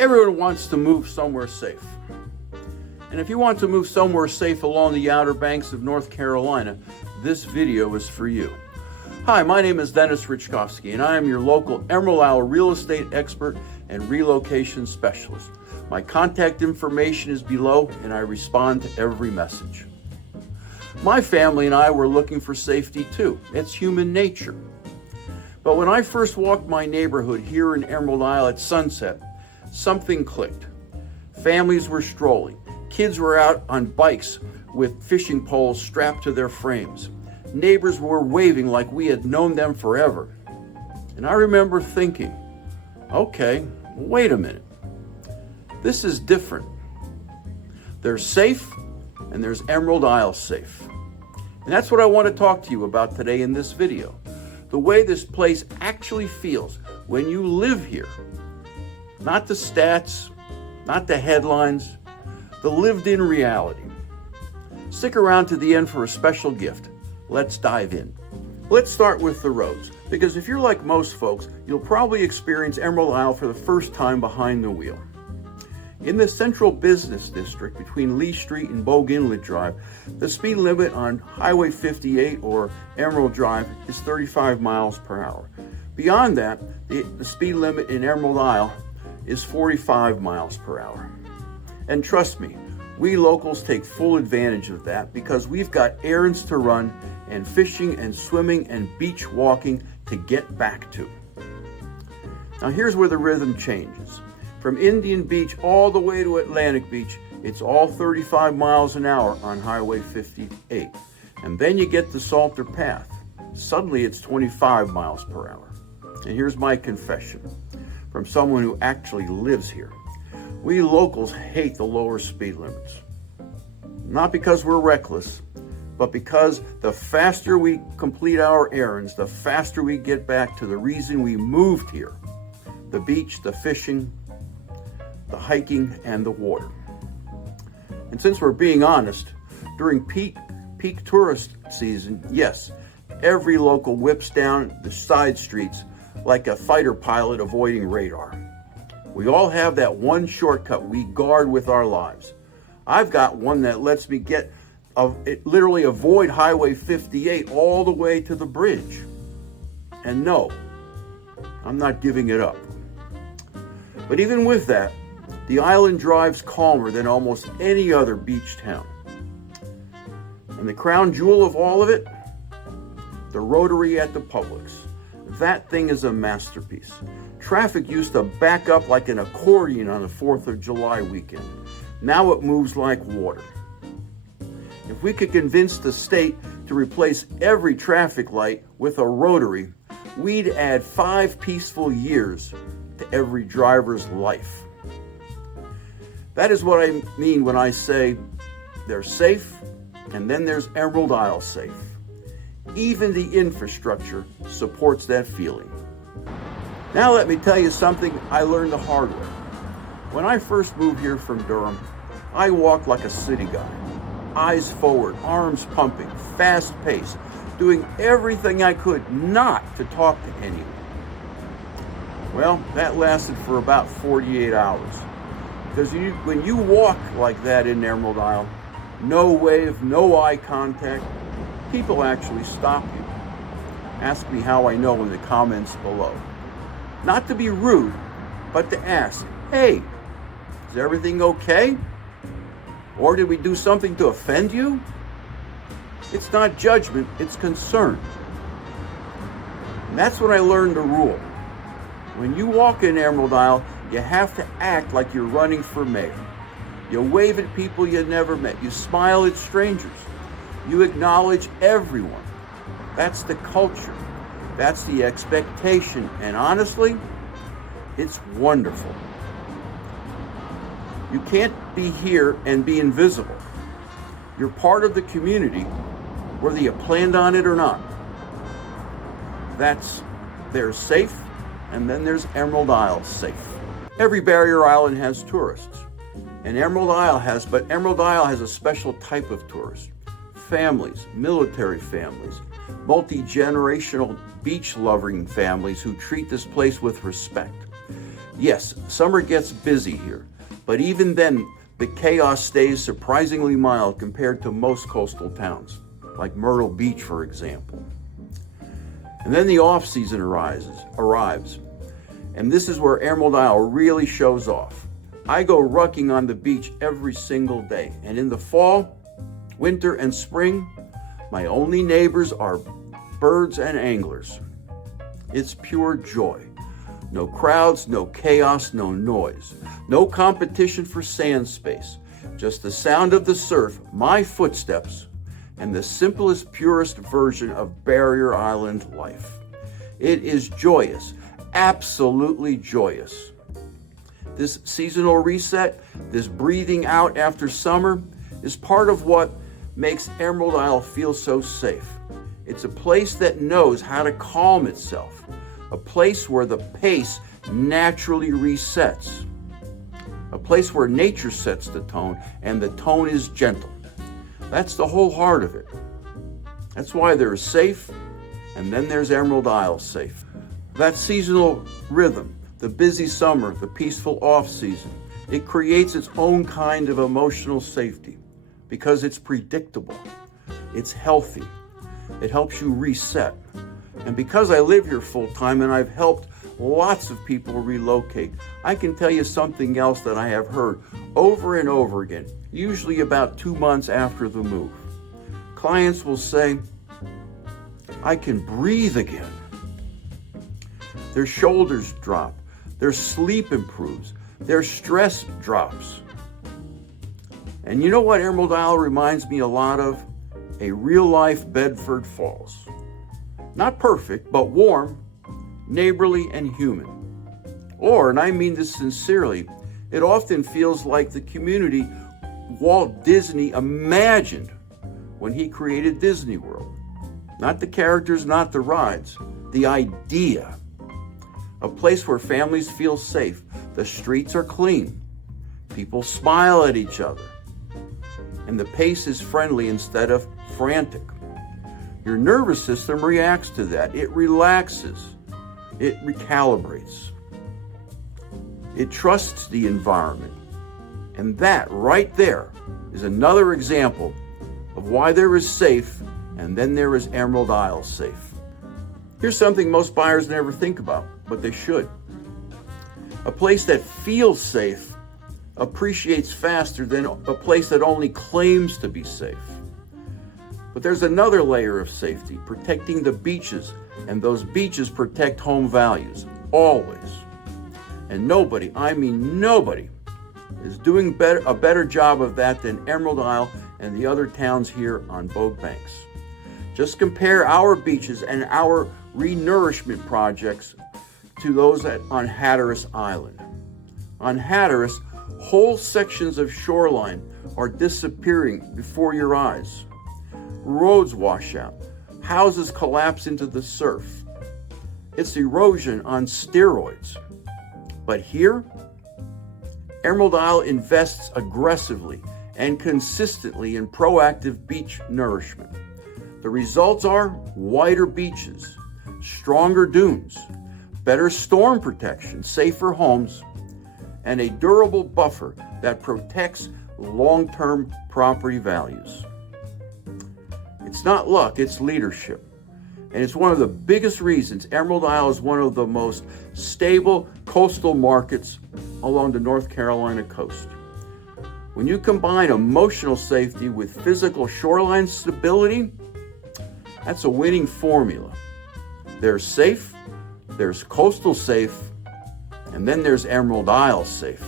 Everyone wants to move somewhere safe. And if you want to move somewhere safe along the Outer Banks of North Carolina, this video is for you. Hi, my name is Denis Raczkowski, and I am your local Emerald Isle real estate expert and relocation specialist. My contact information is below, and I respond to every message. My family and I were looking for safety too. It's human nature. But when I first walked my neighborhood here in Emerald Isle at sunset, something clicked. Families were strolling. Kids were out on bikes with fishing poles strapped to their frames. Neighbors were waving like we had known them forever. And I remember thinking, okay, wait a minute. This is different. There's safe and there's Emerald Isle safe. And that's what I want to talk to you about today in this video. The way this place actually feels when you live here. Not the stats, not the headlines, the lived-in reality. Stick around to the end for a special gift. Let's dive in. Let's start with the roads, because if you're like most folks, you'll probably experience Emerald Isle for the first time behind the wheel. In the central business district between Lee Street and Bogue Inlet Drive, the speed limit on Highway 58 or Emerald Drive is 35 miles per hour. Beyond that, the speed limit in Emerald Isle is 45 miles per hour. And trust me, we locals take full advantage of that because we've got errands to run and fishing and swimming and beach walking to get back to. Now here's where the rhythm changes. From Indian Beach all the way to Atlantic Beach, it's all 35 miles an hour on Highway 58. And then you get to Salter Path. Suddenly it's 25 miles per hour. And here's my confession from someone who actually lives here. We locals hate the lower speed limits. Not because we're reckless, but because the faster we complete our errands, the faster we get back to the reason we moved here. The beach, the fishing, the hiking, and the water. And since we're being honest, during peak tourist season, yes, every local whips down the side streets like a fighter pilot avoiding radar. We all have that one shortcut we guard with our lives. I've got one that lets me literally avoid Highway 58 all the way to the bridge. And no, I'm not giving it up. But even with that, the island drives calmer than almost any other beach town. And the crown jewel of all of it, the Rotary at the Publix. That thing is a masterpiece. Traffic used to back up like an accordion on the 4th of July weekend. Now it moves like water. If we could convince the state to replace every traffic light with a rotary, we'd add 5 peaceful years to every driver's life. That is what I mean when I say they're safe, and then there's Emerald Isle safe. Even the infrastructure supports that feeling. Now let me tell you something I learned the hard way. When I first moved here from Durham, I walked like a city guy. Eyes forward, arms pumping, fast pace, doing everything I could not to talk to anyone. Well, that lasted for about 48 hours. Because when you walk like that in Emerald Isle, no wave, no eye contact, people actually stop you. Ask me how I know in the comments below. Not to be rude, but to ask, hey, is everything okay? Or did we do something to offend you? It's not judgment, it's concern. And that's when I learned the rule. When you walk in Emerald Isle, you have to act like you're running for mayor. You wave at people you never met. You smile at strangers. You acknowledge everyone. That's the culture. That's the expectation. And honestly, it's wonderful. You can't be here and be invisible. You're part of the community, whether you planned on it or not. There's safe, and then there's Emerald Isle safe. Every barrier island has tourists, and Emerald Isle has a special type of tourist. Families, military families, multi-generational beach-loving families who treat this place with respect. Yes, summer gets busy here, but even then, the chaos stays surprisingly mild compared to most coastal towns, like Myrtle Beach, for example. And then the off-season arrives, and this is where Emerald Isle really shows off. I go rucking on the beach every single day, and in the fall, winter, and spring, my only neighbors are birds and anglers. It's pure joy. No crowds, no chaos, no noise. No competition for sand space. Just the sound of the surf, my footsteps, and the simplest, purest version of Barrier Island life. It is joyous, absolutely joyous. This seasonal reset, this breathing out after summer, is part of what makes Emerald Isle feel so safe. It's a place that knows how to calm itself, a place where the pace naturally resets, a place where nature sets the tone and the tone is gentle. That's the whole heart of it. That's why there's safe, and then there's Emerald Isle safe. That seasonal rhythm, the busy summer, the peaceful off-season, it creates its own kind of emotional safety because it's predictable, it's healthy, it helps you reset. And because I live here full-time and I've helped lots of people relocate, I can tell you something else that I have heard over and over again, usually about 2 months after the move. Clients will say, I can breathe again. Their shoulders drop, their sleep improves, their stress drops. And you know what Emerald Isle reminds me a lot of? A real-life Bedford Falls. Not perfect, but warm, neighborly, and human. Or, and I mean this sincerely, it often feels like the community Walt Disney imagined when he created Disney World. Not the characters, not the rides, the idea. A place where families feel safe, the streets are clean, people smile at each other, and the pace is friendly instead of frantic. Your nervous system reacts to that. It relaxes. It recalibrates. It trusts the environment. And that right there is another example of why there is safe and then there is Emerald Isle safe. Here's something most buyers never think about, but they should. A place that feels safe appreciates faster than a place that only claims to be safe. But there's another layer of safety, protecting the beaches, and those beaches protect home values, always. And nobody, I mean nobody, is doing a better job of that than Emerald Isle and the other towns here on Bogue Banks. Just compare our beaches and our renourishment projects to those on Hatteras Island. On Hatteras, whole sections of shoreline are disappearing before your eyes. Roads wash out, houses collapse into the surf. It's erosion on steroids. But here, Emerald Isle invests aggressively and consistently in proactive beach nourishment. The results are wider beaches, stronger dunes, better storm protection, safer homes, and a durable buffer that protects long-term property values. It's not luck, it's leadership. And it's one of the biggest reasons Emerald Isle is one of the most stable coastal markets along the North Carolina coast. When you combine emotional safety with physical shoreline stability, that's a winning formula. There's safe, there's coastal safe, and then there's Emerald Isle safe.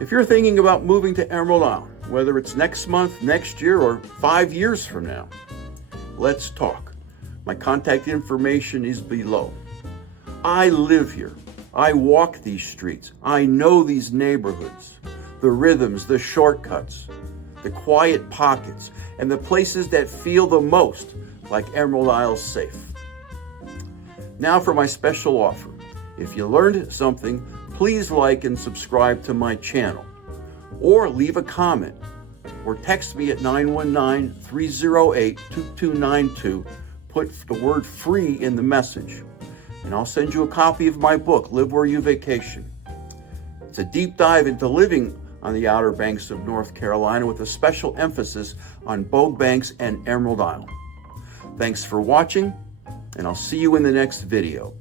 If you're thinking about moving to Emerald Isle, whether it's next month, next year, or 5 years from now, let's talk. My contact information is below. I live here. I walk these streets. I know these neighborhoods, the rhythms, the shortcuts, the quiet pockets, and the places that feel the most like Emerald Isle safe. Now for my special offer. If you learned something, please like and subscribe to my channel, or leave a comment, or text me at 919-308-2292. Put the word free in the message, and I'll send you a copy of my book, Live Where You Vacation. It's a deep dive into living on the Outer Banks of North Carolina with a special emphasis on Bogue Banks and Emerald Isle. Thanks for watching, and I'll see you in the next video.